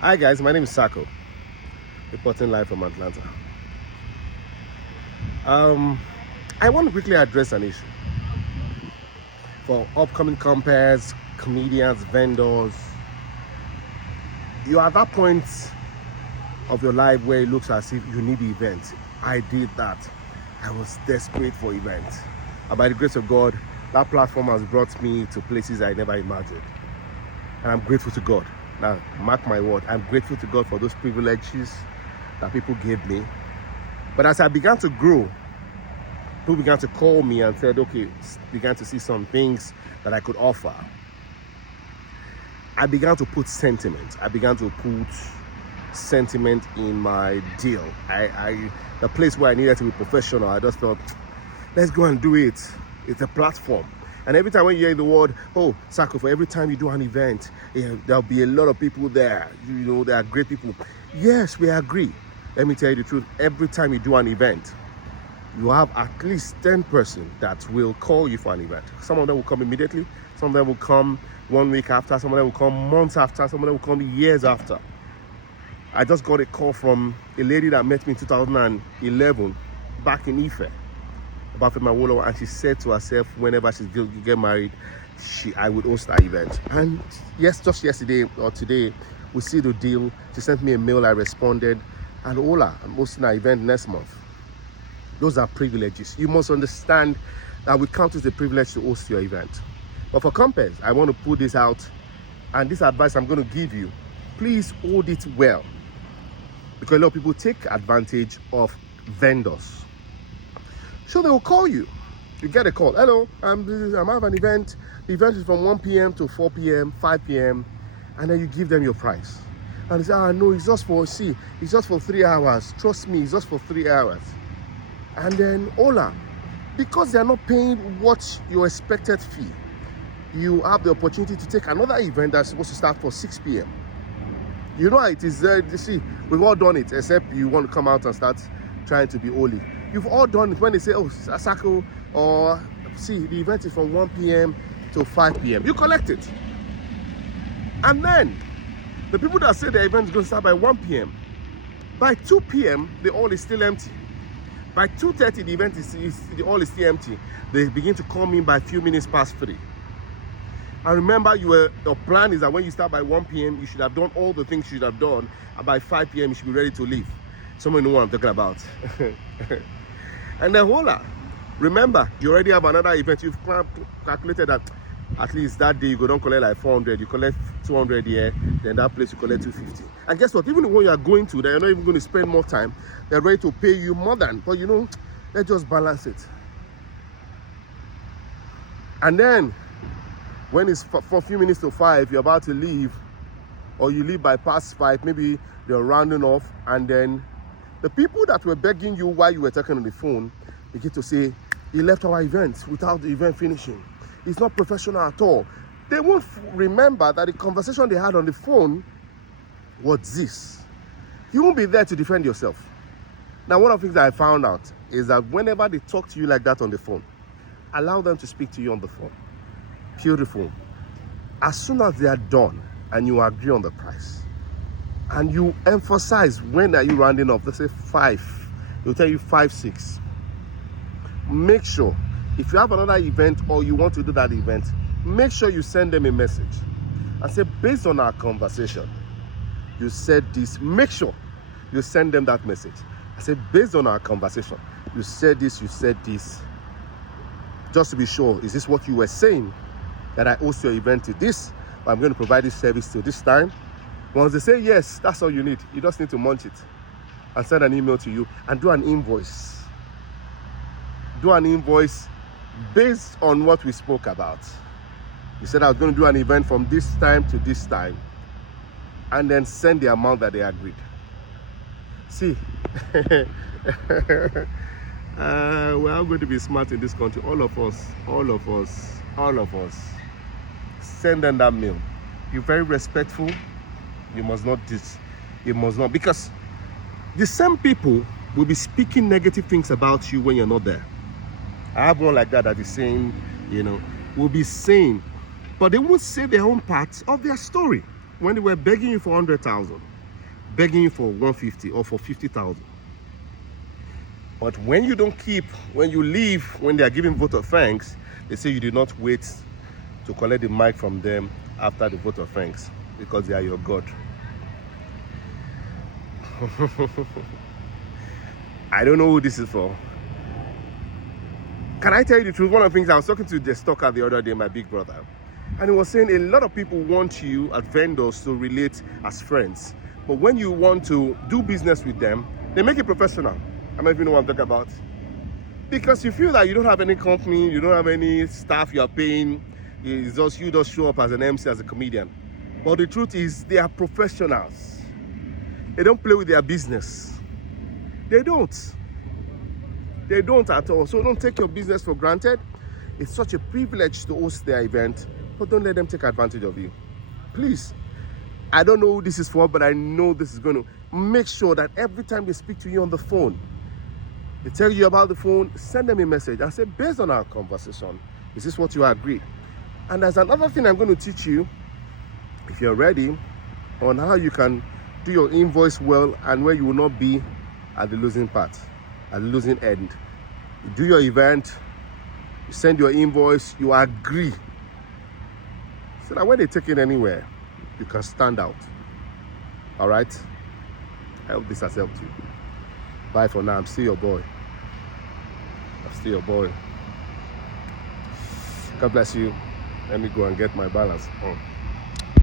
Hi guys, my name is Sako, reporting live from Atlanta. I want to quickly address an issue for upcoming compares, comedians, vendors. You are at that point of your life where it looks as if you need the event. I did that. I was desperate for events. And by the grace of God, that platform has brought me to places I never imagined. And I'm grateful to God. Now, mark my word, I'm grateful to God for those privileges that people gave me. But as I began to grow, people began to call me and said, okay, began to see some things that I could offer. I began to put sentiment. I began to put sentiment in my deal. The place where I needed to be professional, I just thought, let's go and do it. It's a platform. And every time when you hear the word, oh, Sako, for every time you do an event, there'll be a lot of people there. You know, there are great people. Yes, we agree. Let me tell you the truth. Every time you do an event, you have at least 10 persons that will call you for an event. Some of them will come immediately. Some of them will come 1 week after. Some of them will come months after. Some of them will come years after. I just got a call from a lady that met me in 2011 back in Ife, about my Wolo, and she said to herself, whenever she's going to get married, I would host that event. And yes, just yesterday or today, we see the deal. She sent me a mail, I responded, and hola, I'm hosting an event next month. Those are privileges. You must understand that we count it a privilege to host your event. But for compares, I want to put this out, and this advice I'm going to give you, please hold it well, because a lot of people take advantage of vendors. So they will call you. You get a call. Hello, I'm having an event. The event is from 1 p.m. to 4 p.m., 5 p.m. And then you give them your price. And they say, no, it's just for 3 hours. Trust me, it's just for 3 hours. And then, hola, because they're not paying what your expected fee, you have the opportunity to take another event that's supposed to start for 6 p.m. You know how it is. You see, we've all done it, except you want to come out and start trying to be holy. You've all done it when they say, oh, Sako, or see, the event is from 1 p.m. to 5 p.m. You collect it. And then, the people that say the event is going to start by 1 p.m., by 2 p.m., the hall is still empty. By 2:30, the event the hall is still empty. They begin to come in by a few minutes past 3. And remember, your plan is that when you start by 1 p.m., you should have done all the things you should have done, and by 5 p.m., you should be ready to leave. Someone know what I'm talking about. And then hola, remember, you already have another event. You've calculated that at least that day you go don't collect like 400, you collect 200 here, then that place you collect 250. And guess what? Even when you are going to, they're not even going to spend more time. They're ready to pay you more than, but you know, let's just balance it. And then when it's for a few minutes to 5, you're about to leave, or you leave by past 5, maybe they're rounding off, and then the people that were begging you while you were talking on the phone begin to say, he left our event without the event finishing. It's not professional at all. They won't remember that the conversation they had on the phone was this. You won't be there to defend yourself. Now, one of the things that I found out is that whenever they talk to you like that on the phone, allow them to speak to you on the phone. Beautiful. As soon as they are done and you agree on the price, and you emphasize when are you rounding up, they say 5, they'll tell you 5, 6. Make sure, if you have another event or you want to do that event, make sure you send them a message and say, based on our conversation, you said this. Make sure you send them that message. I said, based on our conversation, you said this, just to be sure, is this what you were saying, that I host your event to this, but I'm going to provide this service till this time? Once they say yes, that's all you need. You just need to munch it and send an email to you and do an invoice. Do an invoice based on what we spoke about. You said I was going to do an event from this time to this time, and then send the amount that they agreed. See, we're all going to be smart in this country. All of us. Send them that mail. You're very respectful. You must not, because the same people will be speaking negative things about you when you're not there. I have one like that is saying, will be saying, but they won't say their own part of their story. when they were begging you for 100,000, begging you for 150 or for 50,000. But when you don't keep, when you leave, when they are giving vote of thanks, they say you did not wait to collect the mic from them after the vote of thanks because they are your God. I don't know who this is for. Can I tell you the truth? One of the things, I was talking to the stalker the other day, my big brother, and he was saying a lot of people want you as vendors to relate as friends. But when you want to do business with them, they make it professional. I don't even know what I'm talking about. Because you feel that you don't have any company, you don't have any staff you are paying, it's just you just show up as an MC, as a comedian. But the truth is, they are professionals. They don't play with their business. They don't. They don't at all. So don't take your business for granted. It's such a privilege to host their event, but don't let them take advantage of you. Please. I don't know who this is for, but I know this is going to make sure that every time they speak to you on the phone, they tell you about the phone, send them a message and say, based on our conversation, is this what you agree? And there's another thing I'm going to teach you, if you're ready, on how you can do your invoice well and where you will not be at the losing part, at the losing end. You do your event, you send your invoice, you agree, so that when they take it anywhere, you can stand out. All right? I hope this has helped you. Bye for now. I'm still your boy. God bless you. Let me go and get my balance.